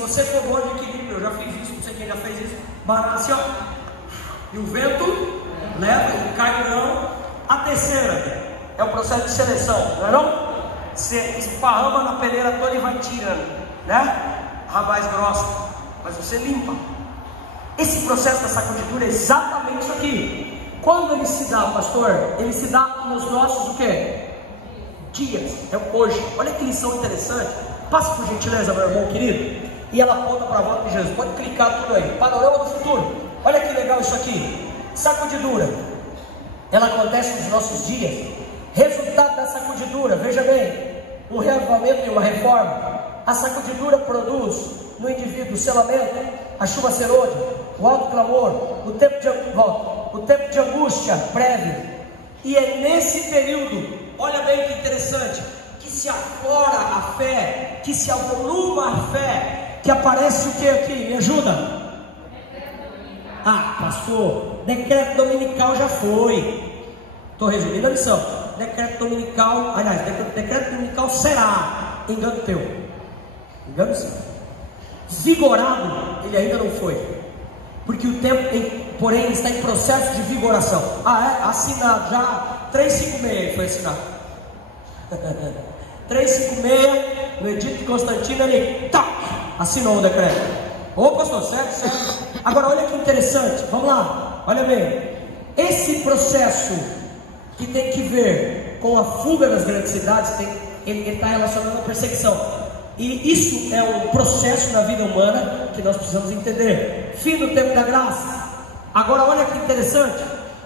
você for bom de equilíbrio, eu já fiz isso, não sei quem já fez isso, balança, ó, e o vento leva, e cai no grão. A terceira é o processo de seleção, não é não? Você esparrama na peneira toda e vai tirando, né? A mais grossa, mas você limpa. Esse processo da sacudidura é exatamente isso aqui. Quando ele se dá, pastor? Ele se dá nos nossos o quê? Dias, é hoje. Olha que lição interessante. Passa por gentileza, meu irmão querido. E ela aponta para a volta de Jesus. Pode clicar tudo aí. Panorama do futuro. Olha que legal isso aqui. Sacudidura, ela acontece nos nossos dias. Resultado da sacudidura, veja bem, um reavivamento e uma reforma. A sacudidura produz no indivíduo o selamento, a chuva serôdia, o alto clamor, o tempo de angústia prévio. E é nesse período, olha bem que interessante, que se aflora a fé, que se avoluma a fé, que aparece o que aqui? Me ajuda? Ah, pastor, decreto dominical já foi. Estou resumindo a lição. Decreto dominical, aliás, decreto dominical será. Engano teu. Engano seu. Vigorado, ele ainda não foi. Porque o tempo, porém, está em processo de vigoração. Ah, é? Assinado já. 356 foi assinado. 356, no edito de Constantino, ele assinou o decreto. Ô pastor, sério? Agora olha que interessante, vamos lá, olha bem. Esse processo que tem que ver com a fuga das grandes cidades, ele está relacionado à perseguição. E isso é um processo na vida humana que nós precisamos entender. Fim do tempo da graça. Agora olha que interessante,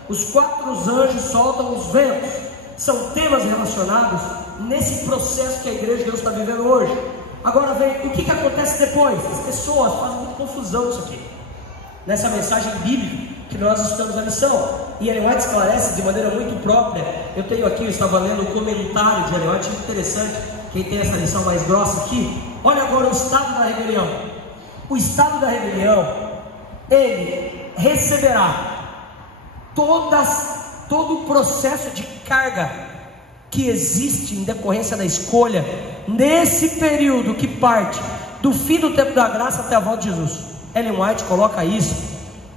os 4 anjos soltam os ventos. São temas relacionados nesse processo que a igreja de Deus está vivendo hoje. Agora vem, o que acontece depois? As pessoas fazem muita confusão isso aqui. Nessa mensagem bíblica que nós estamos na missão. E Ellen White esclarece de maneira muito própria. Eu tenho aqui, eu estava lendo o comentário de Ellen White, muito interessante. Quem tem essa lição mais grossa aqui. Olha agora o estado da rebelião. O estado da rebelião, ele receberá todo o processo de carga que existe em decorrência da escolha, nesse período que parte do fim do tempo da graça até a volta de Jesus. Ellen White coloca isso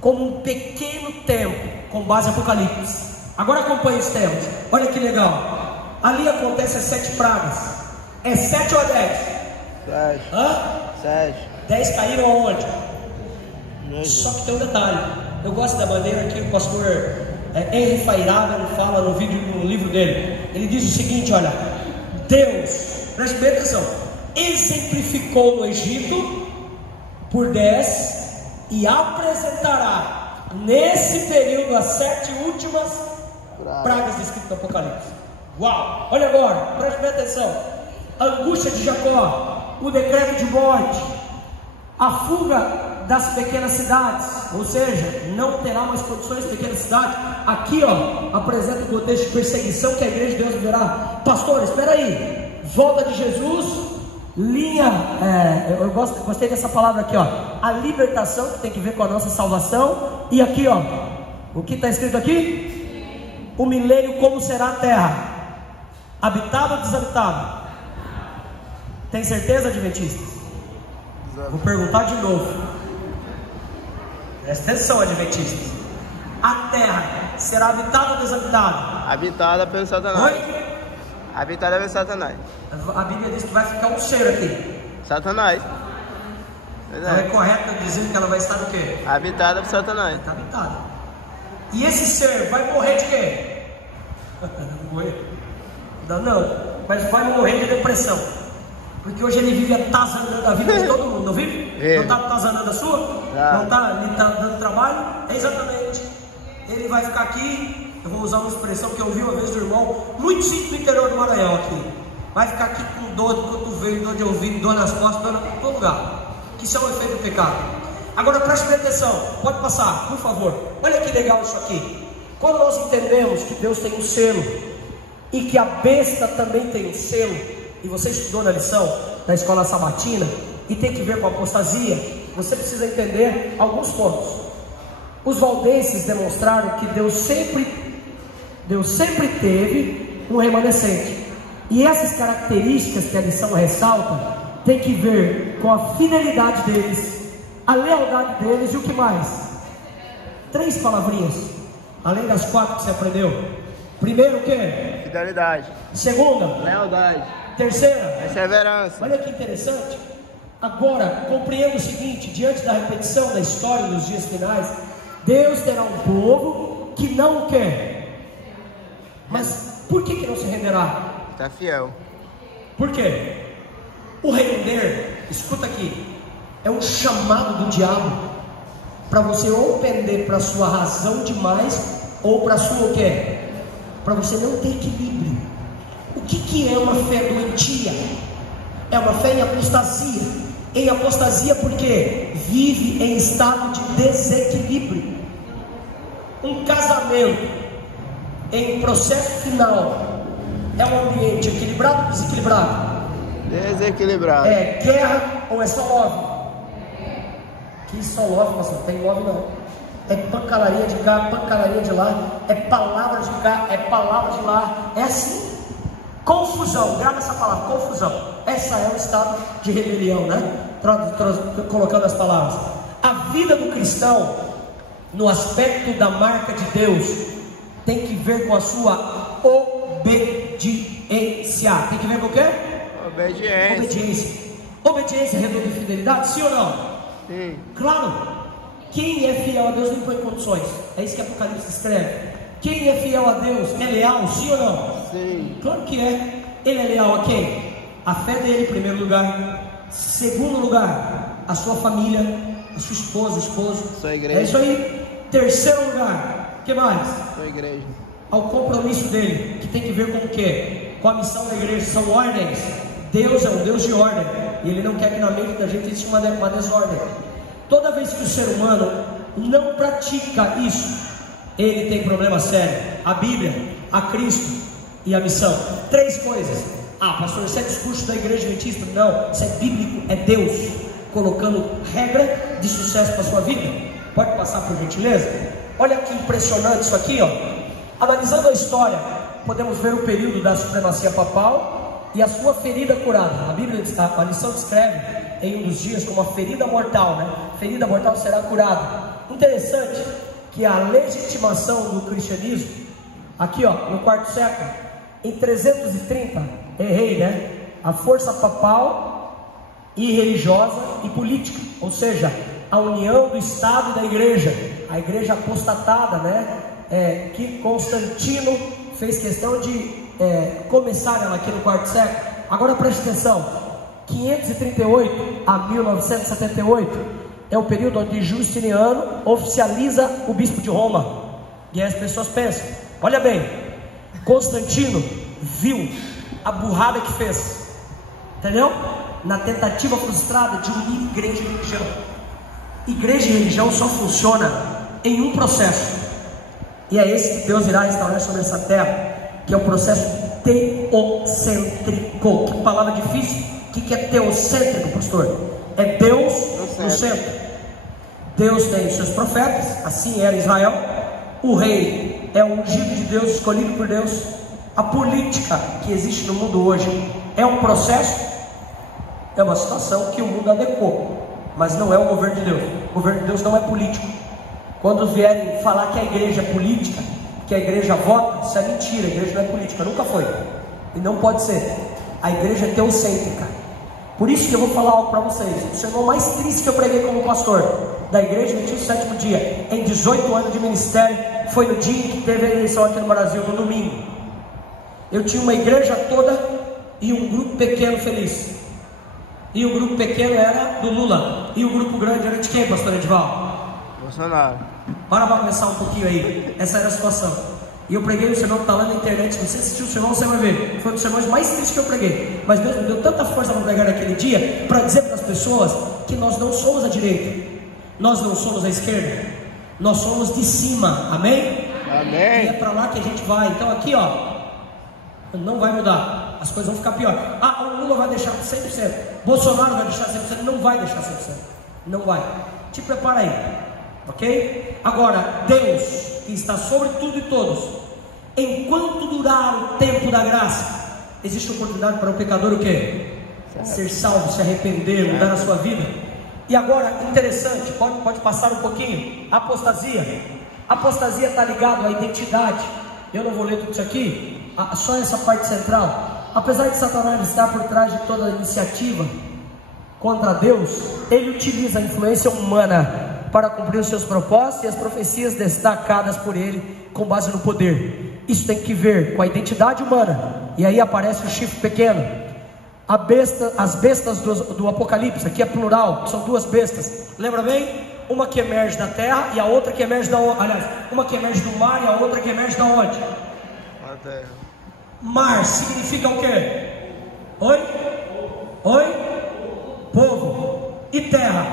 como um pequeno tempo, com base em Apocalipse. Agora acompanhe os temas, olha que legal. Ali acontecem as 7 pragas. É 7 ou 10? 7. Hã? 7. 10 caíram aonde? Só que tem um detalhe. Eu gosto da maneira que o pastor Henry Fairava fala no livro dele. Ele diz o seguinte, olha, Deus, preste bem atenção, exemplificou no Egito por 10 e apresentará nesse período as 7 últimas pragas descritas no Apocalipse. Uau! Olha agora, preste bem atenção. A angústia de Jacó, o decreto de morte, a fuga das pequenas cidades, ou seja, não terá mais condições de pequenas cidades. Aqui ó, apresenta o contexto de perseguição que a igreja de Deus viverá. Pastor, espera aí, volta de Jesus, eu gostei dessa palavra aqui ó, a libertação, que tem que ver com a nossa salvação. E aqui ó, o que está escrito aqui? O milênio, como será a terra? Habitado ou desabitado? Tem certeza, adventistas? Vou perguntar de novo. Presta atenção, adventistas. A terra será habitada ou desabitada? Habitada pelo Satanás. Oi? Habitada pelo Satanás. A Bíblia diz que vai ficar um ser aqui. Satanás. Então é correto dizer que ela vai estar o quê? Habitada por Satanás. Está habitada. E esse ser vai morrer de quê? Não, mas vai morrer de depressão. Porque hoje ele vive atazanando a vida de todo mundo, não vive? Não está atazanando a sua? Não está lhe dando trabalho? É exatamente. Ele vai ficar aqui, eu vou usar uma expressão que eu ouvi uma vez do irmão, muito simples do interior do Maranhão aqui. Vai ficar aqui com dor de cotovelo, dor de ouvido, dor nas costas, dor em todo lugar. Que isso é um efeito do pecado. Agora preste bem atenção, pode passar, por favor. Olha que legal isso aqui. Quando nós entendemos que Deus tem um selo e que a besta também tem um selo, e você estudou na lição da escola sabatina e tem que ver com a apostasia, você precisa entender alguns pontos. Os valdenses demonstraram que Deus sempre teve um remanescente, e essas características que a lição ressalta tem que ver com a fidelidade deles, a lealdade deles e o que mais? 3 palavrinhas, além das 4 que você aprendeu. Primeiro o que? Fidelidade. Segunda? Lealdade. Terceira? Perseverança. Olha que interessante. Agora, compreenda o seguinte: diante da repetição da história dos dias finais, Deus terá um povo que não quer. Mas por que não se renderá? Está fiel. Por quê? O render, escuta aqui, é um chamado do diabo para você ou pender para a sua razão demais, ou para a sua o quê? Para você não ter equilíbrio. O que é uma fé doentia? É uma fé em apostasia. Em apostasia porque vive em estado de desequilíbrio. Um casamento em processo final é um ambiente equilibrado ou desequilibrado? Desequilibrado. É guerra ou é só love? Que só love, mas não tem love não. É pancadaria de cá, pancadaria de lá. É palavra de cá, é palavra de lá. É assim. Confusão, grava essa palavra, confusão. Essa é o estado de rebelião, né? Colocando as palavras. A vida do cristão, no aspecto da marca de Deus, tem que ver com a sua obediência. Tem que ver com o quê? Obediência. Obediência redunda em fidelidade, sim ou não? Sim. Claro. Quem é fiel a Deus não impõe condições. É isso que Apocalipse escreve. Quem é fiel a Deus é leal, sim ou não? Sim. Claro que é. Ele é leal a quem? A fé dele em primeiro lugar. Segundo lugar, a sua família, a sua esposa, esposo. Sua igreja. É isso aí. Terceiro lugar, o que mais? Sua igreja. Ao compromisso dele, que tem que ver com o quê? Com a missão da igreja. São ordens. Deus é um Deus de ordem, e Ele não quer que na mente da gente exista uma desordem. Toda vez que o ser humano não pratica isso, ele tem problema sério. A Bíblia, a Cristo e a missão. 3 coisas. Ah, pastor, isso é discurso da igreja adventista? Não, isso é bíblico, é Deus colocando regra de sucesso para a sua vida. Pode passar por gentileza? Olha que impressionante isso aqui, ó. Analisando a história, podemos ver o período da supremacia papal e a sua ferida curada. A Bíblia, a lição descreve em um dos dias como uma ferida mortal, né? Ferida mortal será curada. Interessante que a legitimação do cristianismo, aqui ó, no 4º século, em 330, errei, né? A força papal e religiosa e política, ou seja, a união do Estado e da igreja, a igreja apostatada, né? Que Constantino fez questão de começar ela aqui no 4º século. Agora preste atenção, 538 a 1978 é o período onde Justiniano oficializa o bispo de Roma. E aí as pessoas pensam, olha bem, Constantino viu a burrada que fez, entendeu? Na tentativa frustrada de unir igreja e religião. Igreja e religião só funciona em um processo, e é esse que Deus irá restaurar sobre essa terra, que é o processo teocêntrico. Que palavra difícil. O que é teocêntrico, pastor? É Deus no centro. Deus tem os seus profetas, assim era Israel. O rei é o ungido de Deus, escolhido por Deus. A política que existe no mundo hoje é um processo, é uma situação que o mundo adequou, mas não é o governo de Deus. O governo de Deus não é político. Quando vierem falar que a igreja é política, que a igreja vota, isso é mentira. A igreja não é política, nunca foi e não pode ser. A igreja é teocêntrica. Por isso que eu vou falar algo para vocês. O sermão mais triste que eu preguei como pastor da igreja no 7º dia, em 18 anos de ministério, foi no dia em que teve a eleição aqui no Brasil, no domingo. Eu tinha uma igreja toda e um grupo pequeno feliz. E o grupo pequeno era do Lula, e o grupo grande era de quem, pastor Edivaldo? Bolsonaro. Para começar um pouquinho aí. Essa era a situação. E eu preguei um sermão que está lá na internet. Se você assistiu o sermão, você vai ver. Foi um dos sermões mais tristes que eu preguei. Mas Deus me deu tanta força para pregar naquele dia, para dizer para as pessoas que nós não somos a direita, nós não somos a esquerda, nós somos de cima. Amém? Amém. E é para lá que a gente vai. Então aqui ó, não vai mudar. As coisas vão ficar pior. Ah, o Lula vai deixar 100%, Bolsonaro vai deixar 100%. Não vai deixar 100%. Não vai. Te prepara aí. Ok? Agora, Deus, que está sobre tudo e todos, enquanto durar o tempo da graça, existe oportunidade para o pecador o quê? ser salvo, se arrepender, mudar a sua vida. E agora, interessante, pode passar um pouquinho. Apostasia. Apostasia está ligado à identidade. Eu não vou ler tudo isso aqui, só essa parte central. Apesar de Satanás estar por trás de toda a iniciativa contra Deus, ele utiliza a influência humana para cumprir os seus propósitos e as profecias destacadas por ele com base no poder. Isso tem que ver com a identidade humana. E aí aparece o chifre pequeno. As bestas do Apocalipse, aqui é plural, são duas bestas. Lembra bem? Uma que emerge da terra e a outra que emerge da onde? Aliás, uma que emerge do mar e a outra que emerge da onde? Da terra. Mar significa o quê? Oi? Povo. E terra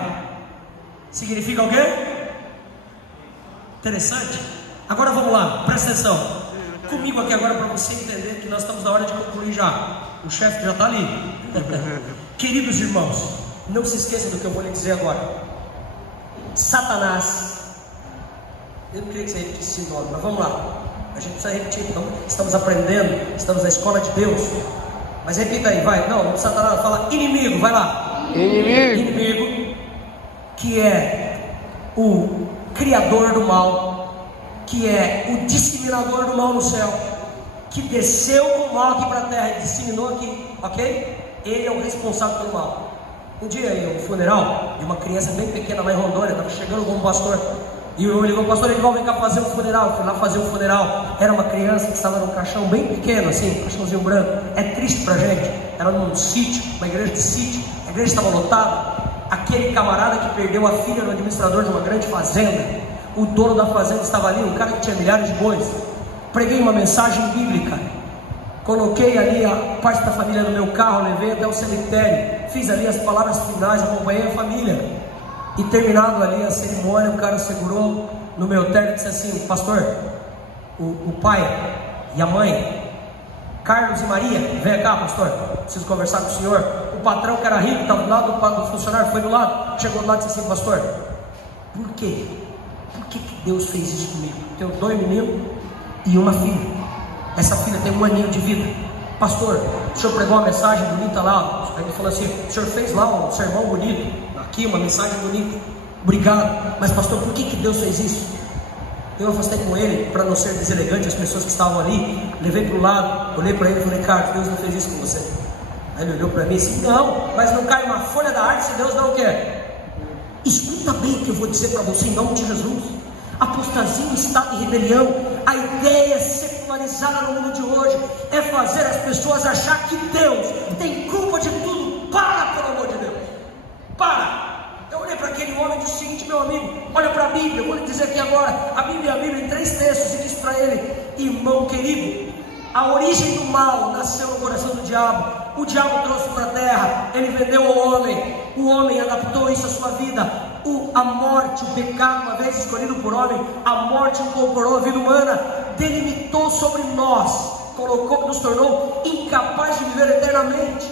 significa o quê? Interessante. Agora vamos lá, presta atenção comigo aqui agora para você entender que nós estamos na hora de concluir já. O chefe já está ali. Queridos irmãos, não se esqueçam do que eu vou lhe dizer agora. Satanás, eu não queria que você repetisse esse nome, mas vamos lá. A gente precisa repetir, então estamos aprendendo, estamos na escola de Deus. Mas repita aí, vai. Não, Satanás fala inimigo, vai lá. Inimigo, que é o criador do mal, que é o disseminador do mal no céu, que desceu com o mal aqui para a terra e disseminou aqui, ok? Ele é o responsável pelo mal. Um dia em um funeral de uma criança bem pequena lá em Rondônia, estava chegando com um pastor, e o ligou, pastor, ele vai cá fazer um funeral. Eu fui lá fazer um funeral. Era uma criança que estava num caixão bem pequeno, assim, um caixãozinho branco. É triste pra gente. Era num sítio, uma igreja de sítio. A igreja estava lotada. Aquele camarada que perdeu a filha do administrador de uma grande fazenda, o dono da fazenda estava ali, um cara que tinha milhares de bois. Preguei uma mensagem bíblica, coloquei ali a parte da família no meu carro, levei até o cemitério, fiz ali as palavras finais, acompanhei a família. E terminado ali a cerimônia, o cara segurou no meu terno e disse assim: pastor, o pai e a mãe, Carlos e Maria, vem cá, pastor, preciso conversar com o senhor. O patrão, que era rico, estava do lado do funcionário, foi do lado, chegou do lado e disse assim: pastor, por quê? Por que Deus fez isso comigo? Tenho 2 meninos e uma filha. Essa filha tem 1 aninho de vida. Pastor, o senhor pregou uma mensagem bonita lá. Aí ele falou assim: o senhor fez lá um sermão bonito, aqui uma mensagem bonita, obrigado. Mas pastor, por que Deus fez isso? Eu afastei com ele para não ser deselegante às pessoas que estavam ali. Levei para o lado, olhei para ele e falei: Carlos, Deus não fez isso com você. Aí ele olhou para mim e disse: não, mas não cai uma folha da árvore se Deus não quer. Escuta bem o que eu vou dizer para você em nome de Jesus. Apostasia, estado de rebelião, a ideia secularizada no mundo de hoje é fazer as pessoas achar que Deus tem culpa de tudo. Para, pelo amor de Deus, para. Eu olhei para aquele homem e disse o seguinte: meu amigo, olha para a Bíblia, eu vou lhe dizer aqui agora, a Bíblia em 3 textos, e disse para ele: irmão querido, a origem do mal nasceu no coração do diabo. O diabo trouxe para a terra, ele vendeu ao homem, o homem adaptou isso à sua vida. A morte, o pecado, uma vez escolhido por homem, a morte incorporou a vida humana, delimitou sobre nós, nos tornou incapaz de viver eternamente.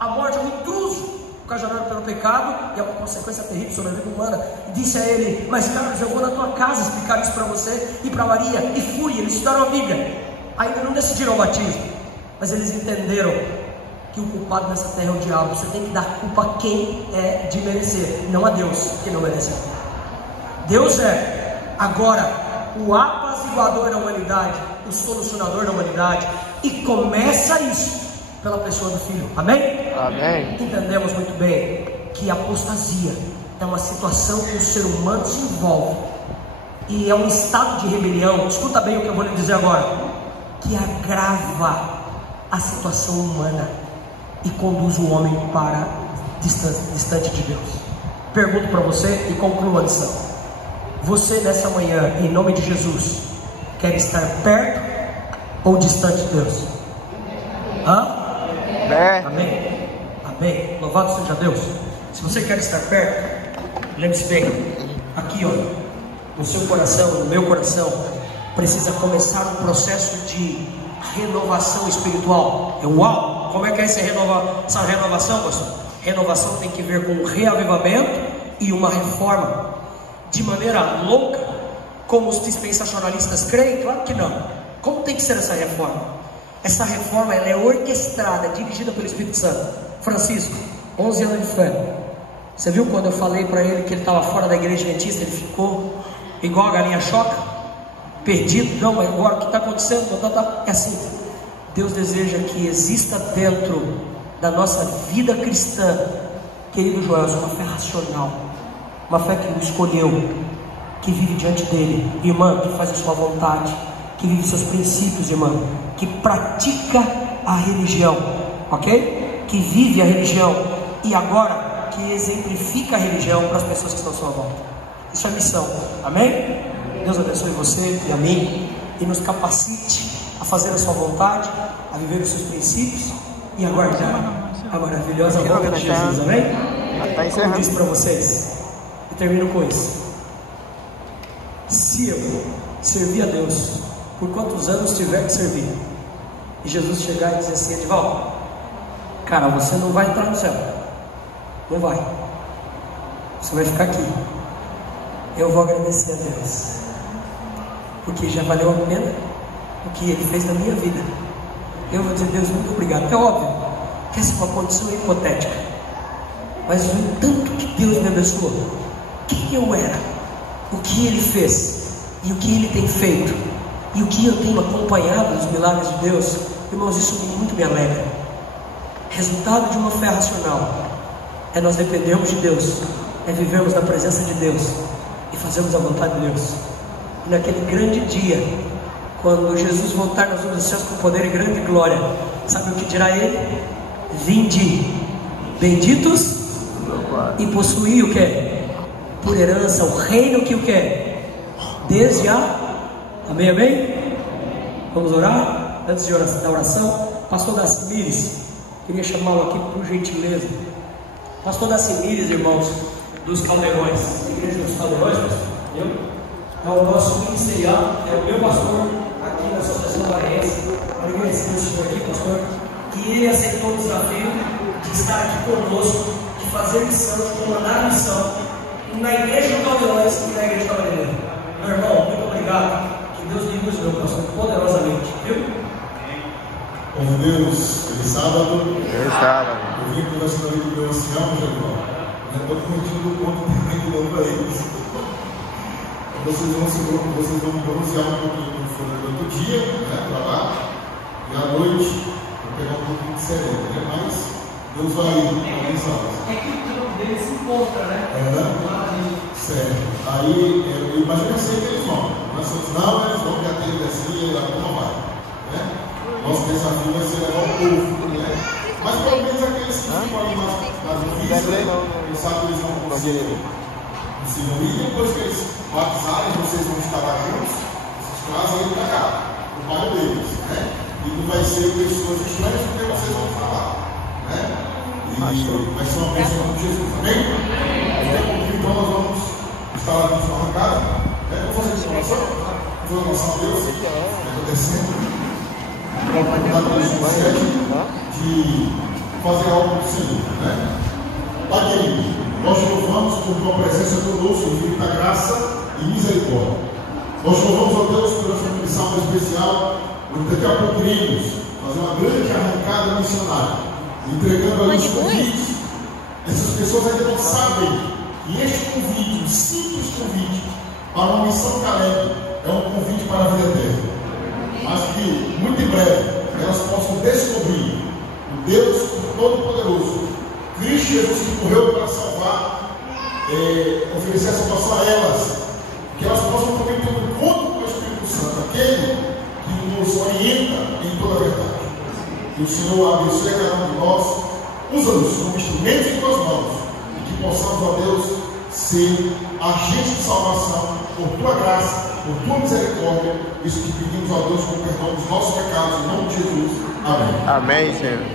A morte é um intruso ocasionado pelo pecado e é uma consequência terrível sobre a vida humana. E disse a ele: mas Carlos, eu vou na tua casa explicar isso para você e para Maria. E fui, eles estudaram a Bíblia. Ainda não decidiram o batismo, mas eles entenderam que o culpado nessa terra é o diabo. Você tem que dar culpa a quem é de merecer, não a Deus, que não mereceu. Deus é agora o apaziguador da humanidade, o solucionador da humanidade, e começa isso pela pessoa do Filho. Amém? Amém. Entendemos muito bem que a apostasia é uma situação que o ser humano se envolve, e é um estado de rebelião. Escuta bem o que eu vou lhe dizer agora, que agrava a situação humana e conduz o homem para distante de Deus. Pergunto para você e concluo a lição. Você nessa manhã, em nome de Jesus, quer estar perto ou distante de Deus? Amém? Amém. Louvado seja Deus. Se você quer estar perto, lembre-se bem, aqui ó, no seu coração, no meu coração, precisa começar um processo de renovação espiritual. Uau! Como é que é essa renovação, pastor? Renovação tem que ver com um reavivamento e uma reforma. De maneira louca, como os dispensacionalistas creem? Claro que não. Como tem que ser essa reforma? Essa reforma ela é orquestrada, dirigida pelo Espírito Santo. Francisco, 11 anos de fé. Você viu quando eu falei para ele que ele estava fora da igreja adventista? Ele ficou igual a galinha choca, perdido. Não, mas agora o que está acontecendo? É assim, Deus deseja que exista dentro da nossa vida cristã, querido Joel, uma fé racional, uma fé que o escolheu, que vive diante dele, irmã, que faz a sua vontade, que vive seus princípios, irmã, que pratica a religião, ok? Que vive a religião e agora que exemplifica a religião para as pessoas que estão à sua volta. Isso é missão, amém? Deus abençoe você e a mim e nos capacite a fazer a sua vontade, a viver os seus princípios e aguardar a maravilhosa volta de Jesus, amém? Como eu disse para vocês, e termino com isso. Se eu servir a Deus por quantos anos tiver que servir, e Jesus chegar e dizer assim: Edivaldo, cara, você não vai entrar no céu, não vai, você vai ficar aqui. Eu vou agradecer a Deus, porque já valeu a pena o que Ele fez na minha vida. Eu vou dizer: Deus, muito obrigado. É óbvio que essa é uma condição hipotética, mas o tanto que Deus me abençoou, quem eu era, o que Ele fez e o que Ele tem feito e o que eu tenho acompanhado dos milagres de Deus, irmãos, isso muito me alegra. Resultado de uma fé racional é nós dependermos de Deus, é vivermos na presença de Deus e fazermos a vontade de Deus. E naquele grande dia, quando Jesus voltar nas nuvens dos céus com poder e grande glória, sabe o que dirá Ele? Vinde, benditos, e possuí o que? Por herança o reino que o que? Desde a... Amém, amém? Vamos orar? Antes da oração, Pastor Dacimires, queria chamá-lo aqui por gentileza. Pastor Dacimires, irmãos, dos Caldeirões, a igreja dos Caldeirões, é o nosso ministerial, é o meu pastor aqui na Associação Paraense. Agradecendo o senhor aqui, pastor, e ele aceitou o desafio de estar aqui conosco, de fazer missão, de comandar a missão na igreja do Caldeirões e na igreja do Caldeirão. Meu irmão, muito obrigado. Que Deus lhe use, meu pastor, poderosamente, viu? Bom Deus, feliz sábado. Eu vim conversando ali com o meu ancião, meu irmão. Já estou curtindo o ponto de novo para eles. Vocês vão bronzear um pouquinho no fone do outro dia, né, para lá. E à noite, vou pegar um pouquinho de sereno, né? Mas Deus vai organizar. É que o campo dele se encontra, né? Certo. Aí, eu imagino assim que eles vão. Mas não, eles vão ter a assim, lá como vai. Né? Nosso desafio vai ser levar o povo, né? Mas pelo menos aqueles que ficam ali nas notícias, quem sabe eles vão conseguir ir. Depois que eles batizarem, vocês vão estar lá juntos, vocês trazem ele para cá, o pai deles, né? E não vai ser pessoas estranhas porque vocês vão falar, né? E vai ser uma bênção com Jesus, amém? Então nós vamos estar lá dentro da casa, né? Vamos fazer essa oração? Vamos oração a Deus, agradecendo a oportunidade que Deus concede de fazer algo do Senhor, né? Pai querido, nós te louvamos por tua presença conosco, infinita graça e misericórdia. Nós te louvamos, ó Deus, por essa missão especial, onde daqui a pouco iremos fazer uma grande arrancada missionária, entregando ali os convites. Essas pessoas ainda não sabem que este convite, um simples convite para uma missão Caleb, é um convite para a vida eterna. Mas que, muito em breve, elas possam descobrir o Deus Todo-Poderoso, Cristo Jesus, que morreu para salvar, oferecer a salvação a elas, que elas possam também ter um encontro com o Espírito Santo, aquele que nos orienta em toda a verdade. Que o Senhor abençoe a cada um de nós, usa-nos como instrumentos em tuas mãos, e que possamos, ó Deus, ser agentes de salvação por tua graça, por tua misericórdia. Isso que pedimos, ó Deus, com o perdão dos nossos pecados, em nome de Jesus. Amém. Amém, Senhor.